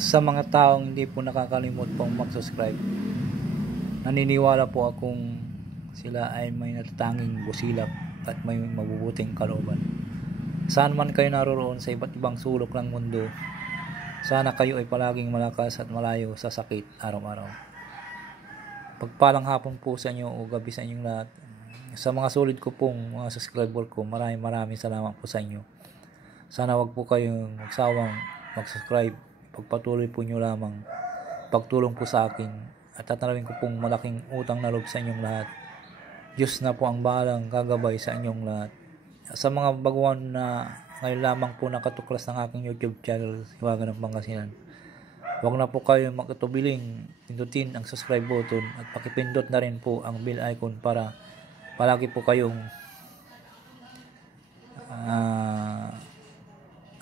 Sa mga taong hindi po nakakalimot pong mag-subscribe, naniniwala po akong sila ay may natatanging busilak at may mabubuting kalooban. Saan man kayo naroroon sa iba't ibang sulok ng mundo, sana kayo ay palaging malakas at malayo sa sakit araw-araw. Pagpalang hapon po sa inyo o gabi sa inyong lahat. Sa mga solid ko pong mga subscriber ko, maraming salamat po sa inyo. Sana wag po kayong magsawang mag-subscribe. Pagpatuloy po nyo lamang pagtulong po sa akin at tatanawin ko pong malaking utang na loob sa inyong lahat. Diyos na po ang bahalang gagabay sa inyong lahat. Sa mga baguhan na ngayon lamang po nakatuklas ng aking YouTube channel, Hiwaga ng Pangasinan, huwag na po kayo magkatubiling pindutin ang subscribe button at pakipindot na rin po ang bell icon para palagi po kayong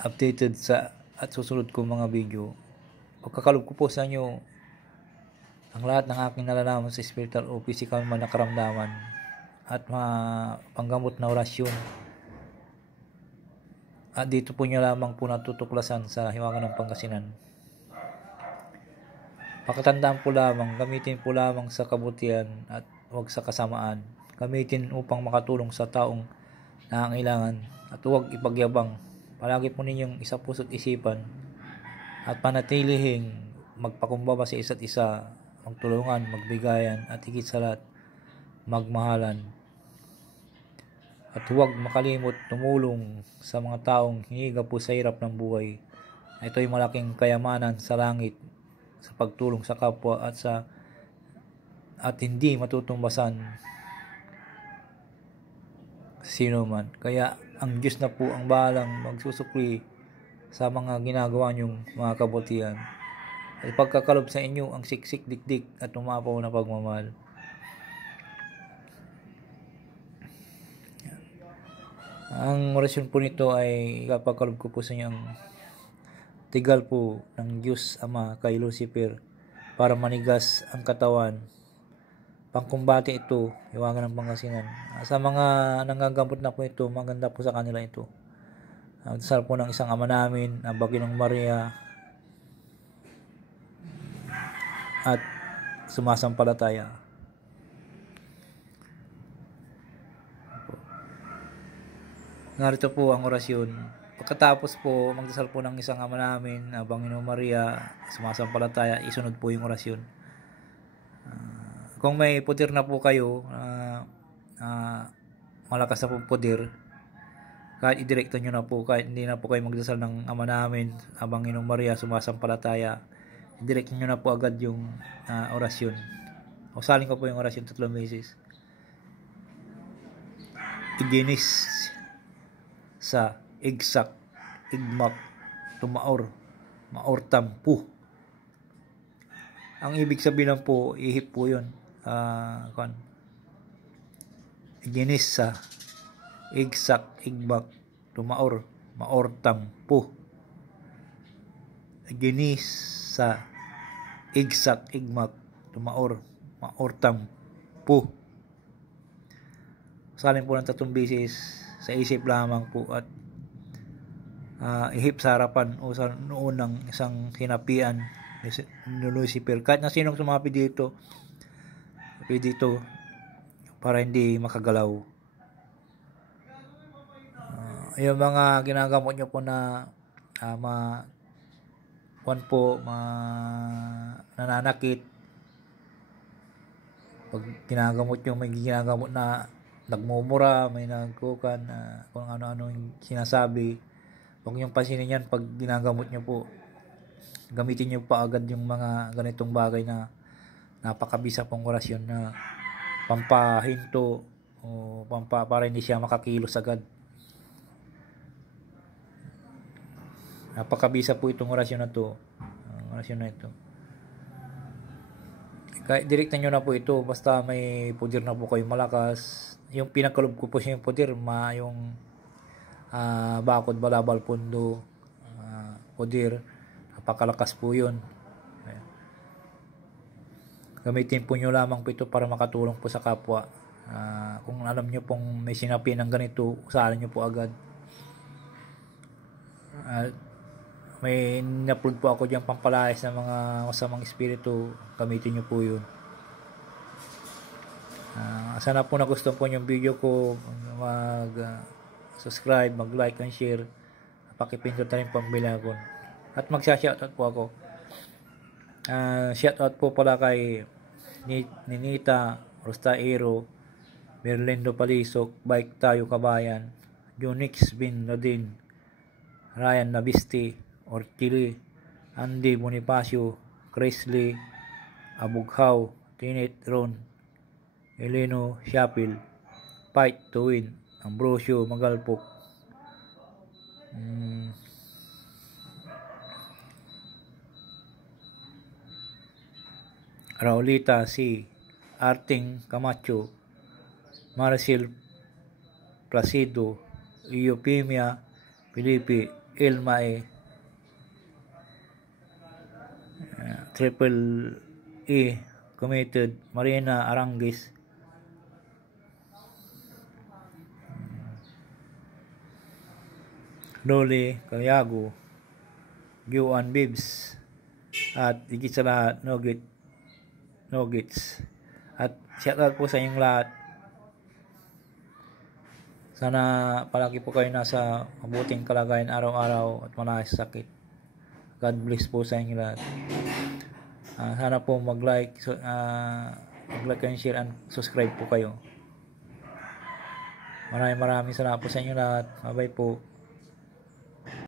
updated sa at susunod ko mga video. Pagkakalob ko po sa inyo ang lahat ng aking nalalaman sa spiritual o physical man na karamdaman at panggamot na orasyon. At dito po nyo lamang po natutuklasan sa Hiwaga ng Pangasinan. Pakatandaan po lamang, gamitin po lamang sa kabutihan at huwag sa kasamaan. Gamitin upang makatulong sa taong nangangailangan at huwag ipagyabang. Palagi po ninyong isa puso't isipan at panatilihing magpakumbaba sa isa't isa, magtulungan, magbigayan at higit sa lahat, magmahalan. At huwag makalimot tumulong sa mga taong hiniga po sa hirap ng buhay. Ito'y malaking kayamanan sa langit sa pagtulong sa kapwa at hindi matutumbasan sino man. Kaya ang Diyos na po ang bahalang magsusukli sa mga ginagawa niyong mga kabutihan. At pagkakalob sa inyo ang siksik dikdik at umapaw na pagmamahal. Ang orasyon po nito ay ipapakalob ko po sa inyo ang tigal po ng Diyos Ama kay Lucifer para manigas ang katawan. Pangkumbati ito, Hiwaga ng Pangasinan. Sa mga nanggagamot na po ito, maganda po sa kanila ito. Dasal po ng isang Ama namin, ang Baginong Maria, at sumasampalataya. Narito po ang orasyon. Pagkatapos po, magdasal po ng isang Ama namin, ang Baginong Maria, sumasampalataya, isunod po yung orasyon. Kung may pudir na po kayo, malakas na po pudir, kahit idirekto nyo na po, kahit hindi na po kayo magdasal ng Ama namin, Abang Ginong Maria, sumasampalataya, idirekto nyo na po agad yung orasyon. O salin ko po yung orasyon 3 beses. Iginis sa igsak, igmak, tumaor, maortampu. Ang ibig sabihin po, ihip po yun. Iginis sa igsak, igmak, tumaor, maortampu. Iginis sa igsak, igmak, tumaor, maortampu. Salin po ng 3 beses sa isip lamang po at ihip sa harapan o sa noon ng isang hinapian ni Lucifer. Kahit na sinong sumapi dito, para hindi makagalaw. Yung mga ginagamot nyo po na nananakit, pag ginagamot nyo, may ginagamot na nagmumura, may nagkukan, kung ano-ano yung sinasabi, huwag nyo pansinin yan pag ginagamot nyo po. Gamitin nyo pa agad yung mga ganitong bagay na napakabisa pong orasyon na pampahinto o para hindi siya makakilos agad. Napakabisa po itong orasyon na to. Orasyon na ito. Kahit direkta nyo na po ito, basta may pudir na po kayo malakas. Yung pinakalob ko po siya yung pudir, yung bakod, balabal, pundo, pudir. Napakalakas po yun. Gamitin po nyo lamang po ito para makatulong po sa kapwa. Kung alam nyo pong may sinapi ng ganito, usahan nyo po agad. may in-upload po ako diyang pampalayas ng mga masamang espiritu, gamitin nyo po yun. Sana po nagustuhan po yung video ko, mag subscribe, mag like and share, pakipindot na rin po ang bilagon, at magsha-shoutout po ako. Shoutout po pala kay Ninita Rostaero, Merlindo Palisok, Bike Tayo Kabayan, Junix Bin Ladin, Ryan Nabisti, Ortili, Andy Bonifacio, Chris Lee, Abughaw, Tinit Ron, Eleno Shapil, Fight to Win, Ambrosio Magalpok, Raulita C, Arting Camacho, Marcel Placido, Eupemia Felipe, Elmae, Triple E Committed, Marina Arangis, Loli Calyago, Juan Bibs, at higit sa lahat Nuggets. At shoutout po sa inyong lahat. Sana palagi po kayo nasa mabuting kalagayan araw-araw at wala sa sakit. God bless po sa inyong lahat. Sana po mag-like and share and subscribe po kayo. Maraming salamat po sa inyong lahat. Bye-bye po.